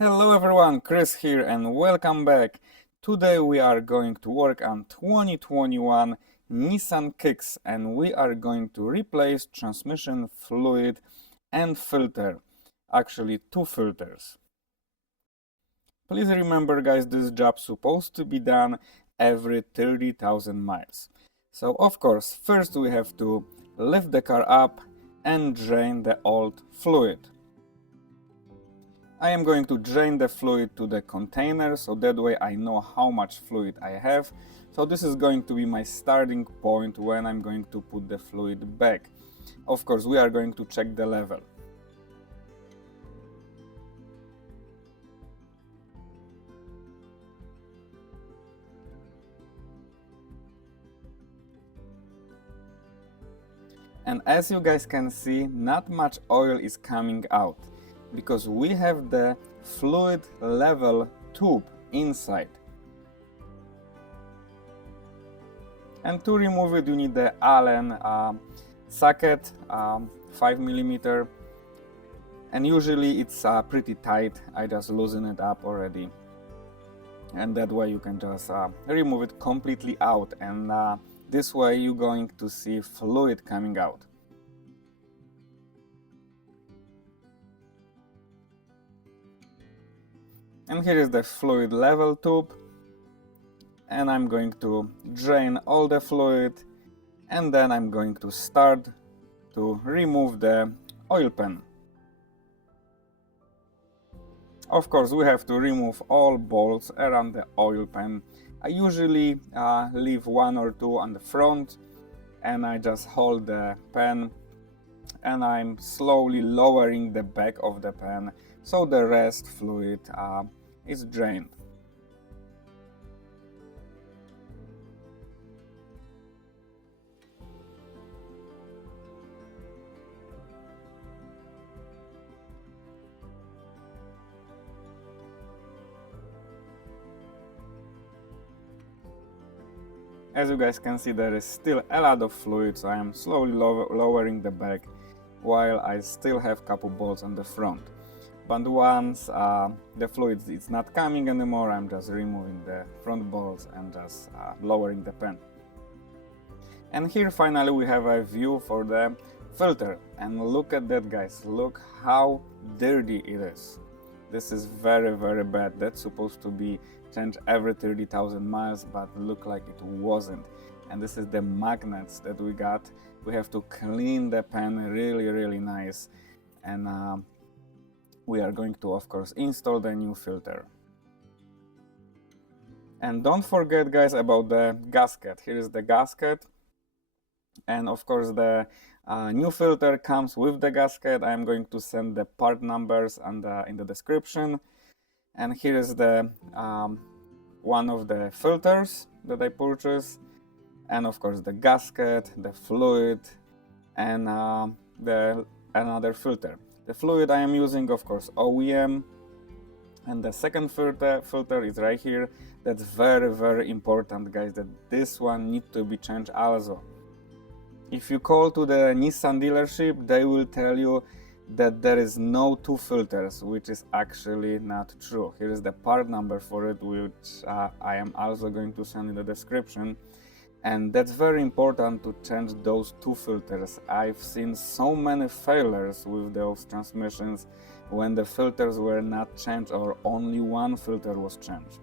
Hello everyone, Chris here and welcome back. Today we are going to work on 2021 Nissan Kicks and we are going to replace transmission fluid and filter. Actually, two filters. Please remember guys, this job's supposed to be done every 30,000 miles. So of course, first we have to lift the car up and drain the old fluid. I am going to drain the fluid to the container, so that way I know how much fluid I have. So this is going to be my starting point when I'm going to put the fluid back. Of course, we are going to check the level. And as you guys can see, not much oil is coming out, because we have the fluid level tube inside. And to remove it, you need the Allen socket, 5mm, and usually it's pretty tight. I just loosen it up already, and that way you can just remove it completely out, and this way you're going to see fluid coming out. And here is the fluid level tube, and I'm going to drain all the fluid, and then I'm going to start to remove the oil pan. Of course, we have to remove all bolts around the oil pan. I usually leave one or two on the front, and I just hold the pan and I'm slowly lowering the back of the pan so the rest fluid is drained. As you guys can see, there is still a lot of fluid, so I am slowly lowering the back while I still have couple bolts on the front. But once the fluid is not coming anymore, I'm just removing the front bolts and just lowering the pan. And here finally we have a view for the filter, and look at that guys, look how dirty it is. This is very bad. That's supposed to be changed every 30,000 miles, but look like it wasn't. And this is the magnets that we got. We have to clean the pan really nice, and we are going to of course install the new filter. And don't forget guys about the gasket. Here is the gasket, and of course the new filter comes with the gasket. I'm going to send the part numbers in the description. And here is the one of the filters that I purchased, and of course the gasket, the fluid, and the another filter. The fluid I am using, of course, OEM, and the second filter is right here. That's very important guys, that this one needs to be changed also. If you call to the Nissan dealership, they will tell you that there is no two filters, which is actually not true. Here is the part number for it, which I am also going to send in the description. And that's very important to change those two filters. I've seen so many failures with those transmissions when the filters were not changed or only one filter was changed.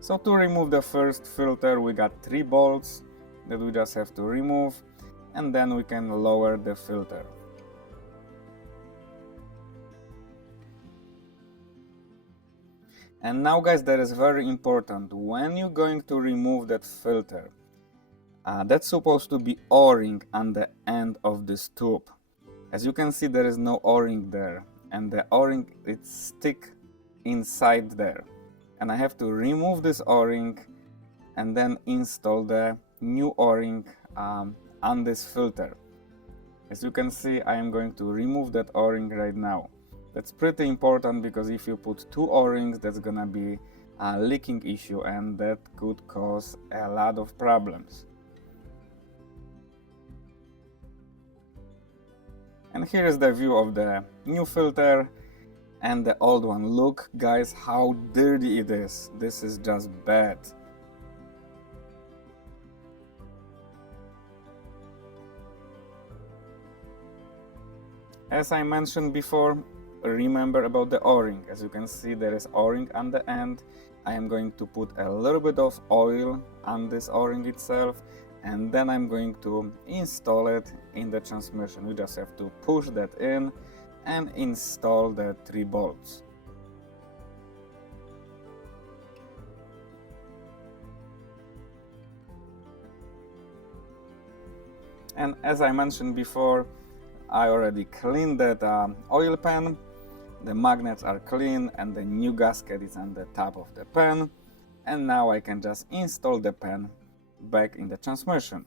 So to remove the first filter, we got 3 bolts that we just have to remove, and then we can lower the filter. And now guys, that is very important. When you're going to remove that filter, that's supposed to be O-ring on the end of this tube. As you can see, there is no O-ring there, and the O-ring it's stick inside there. And I have to remove this O-ring and then install the new O-ring on this filter. As you can see, I am going to remove that O-ring right now. That's pretty important, because if you put 2 O-rings, that's gonna be a leaking issue, and that could cause a lot of problems. And here is the view of the new filter, and the old one. Look guys how dirty it is. This is just bad. As I mentioned before, remember about the O-ring. As you can see, there is O-ring on the end. I am going to put a little bit of oil on this O-ring itself, and then I'm going to install it in the transmission. You just have to push that in and install the 3 bolts. And as I mentioned before, I already cleaned that oil pan. The magnets are clean and the new gasket is on the top of the pan. And now I can just install the pan back in the transmission.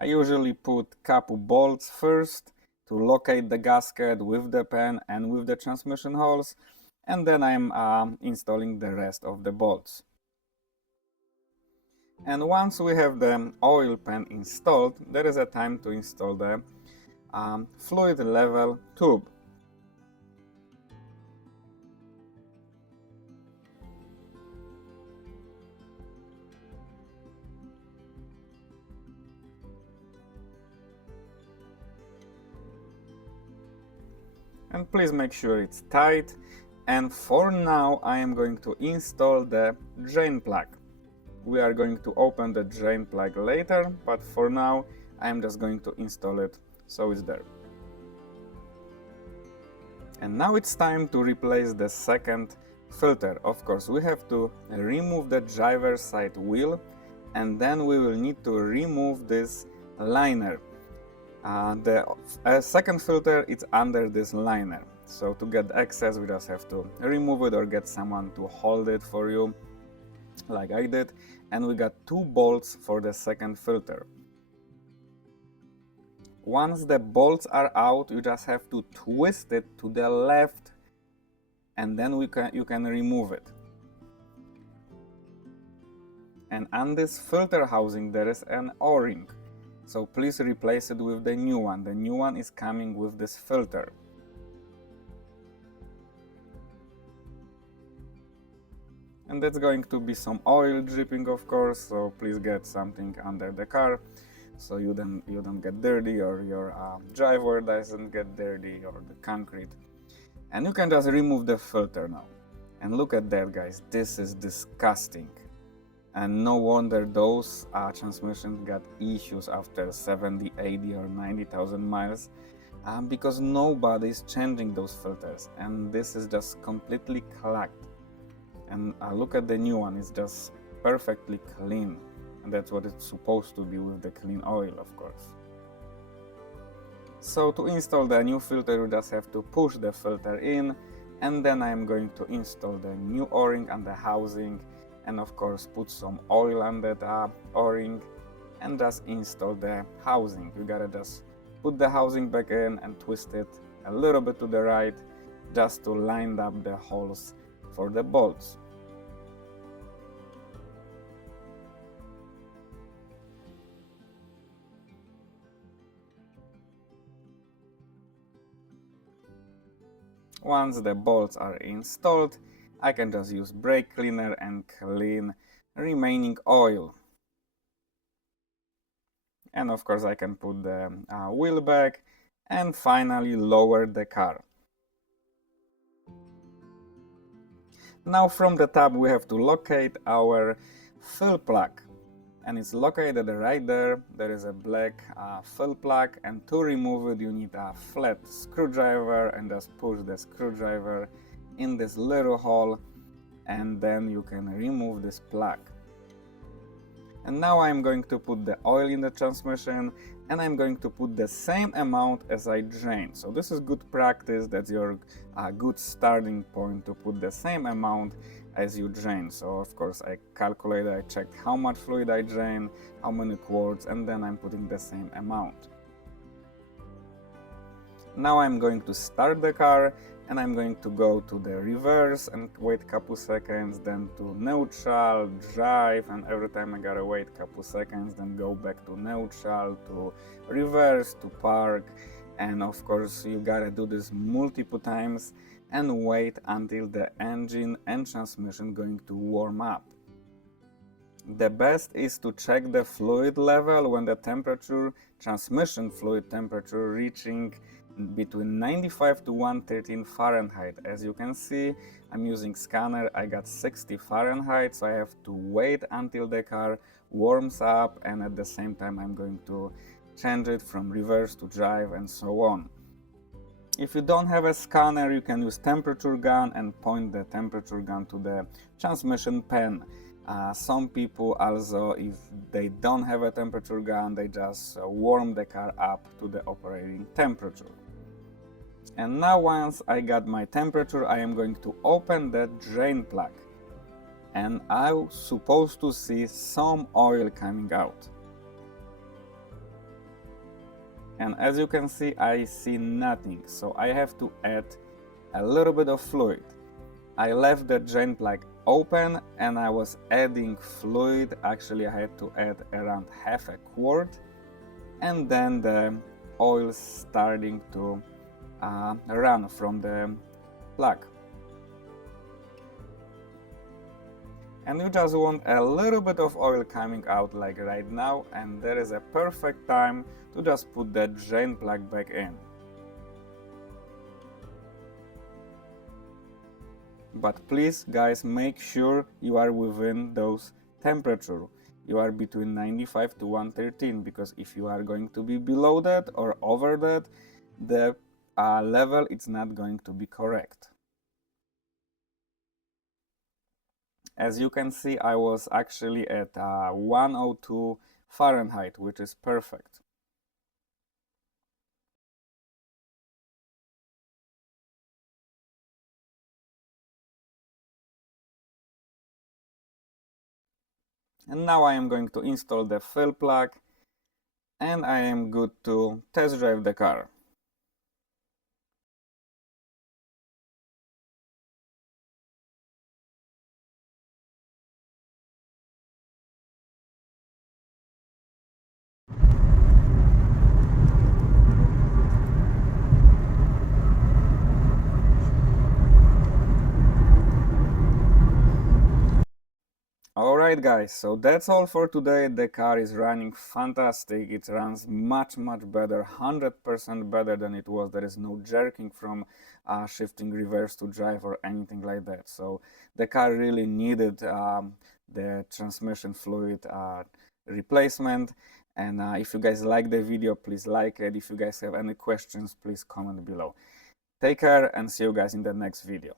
I usually put couple bolts first to locate the gasket with the pan and with the transmission holes, and then I'm installing the rest of the bolts. And once we have the oil pan installed, there is a time to install the fluid level tube. And please make sure it's tight. And for now I am going to install the drain plug. We are going to open the drain plug later, but for now I am just going to install it so it's there. And now it's time to replace the second filter. Of course, we have to remove the driver's side wheel, and then we will need to remove this liner. The second filter is under this liner, so to get access we just have to remove it or get someone to hold it for you like I did. And we got 2 bolts for the second filter. Once the bolts are out, you just have to twist it to the left, and then you can remove it. And on this filter housing there is an O-ring, so please replace it with the new one. The new one is coming with this filter. And that's going to be some oil dripping, of course, so please get something under the car so you don't get dirty, or your driveway doesn't get dirty, or the concrete. And you can just remove the filter now. And look at that guys, this is disgusting. And no wonder those transmissions got issues after 70, 80 or 90,000 miles, because nobody is changing those filters, and this is just completely clogged. And look at the new one, it's just perfectly clean, and that's what it's supposed to be with the clean oil, of course. So to install the new filter you just have to push the filter in, and then I'm going to install the new O-ring on the housing, and of course put some oil on that O-ring and just install the housing. You gotta just put the housing back in and twist it a little bit to the right just to line up the holes for the bolts. Once the bolts are installed, I can just use brake cleaner and clean remaining oil. And of course I can put the wheel back and finally lower the car. Now from the top we have to locate our fill plug, and it's located right there. There is a black fill plug, and to remove it you need a flat screwdriver, and just push the screwdriver in this little hole, and then you can remove this plug. And now I'm going to put the oil in the transmission, and I'm going to put the same amount as I drain. So this is good practice, that's your good starting point, to put the same amount as you drain. So of course I calculated, I checked how much fluid I drain, how many quarts, and then I'm putting the same amount. Now I'm going to start the car, and I'm going to go to the reverse and wait a couple seconds, then to neutral, drive, and every time I gotta wait a couple seconds, then go back to neutral, to reverse, to park. And of course you gotta do this multiple times and wait until the engine and transmission going to warm up. The best is to check the fluid level when the transmission fluid temperature reaching between 95 to 113 Fahrenheit. As you can see, I'm using scanner, I got 60 Fahrenheit, so I have to wait until the car warms up, and at the same time I'm going to change it from reverse to drive and so on. If you don't have a scanner, you can use temperature gun and point the temperature gun to the transmission pan. Some people also, if they don't have a temperature gun, they just warm the car up to the operating temperature. And now once I got my temperature, I am going to open the drain plug. And I'm supposed to see some oil coming out. And as you can see, I see nothing, so I have to add a little bit of fluid. I left the drain plug open and I was adding fluid. Actually, I had to add around half a quart, and then the oil starting to run from the plug. And you just want a little bit of oil coming out like right now, and there is a perfect time to just put the drain plug back in. But please guys, make sure you are within those temperature. You are between 95 to 113, because if you are going to be below that or over that, the level it's not going to be correct. As you can see, I was actually at 102 Fahrenheit, which is perfect. And now I am going to install the fill plug, and I am good to test drive the car. Alright guys, so that's all for today. The car is running fantastic. It runs much better, 100% better than it was. There is no jerking from shifting reverse to drive or anything like that. So the car really needed the transmission fluid replacement. And if you guys like the video, please like it. If you guys have any questions, please comment below. Take care and see you guys in the next video.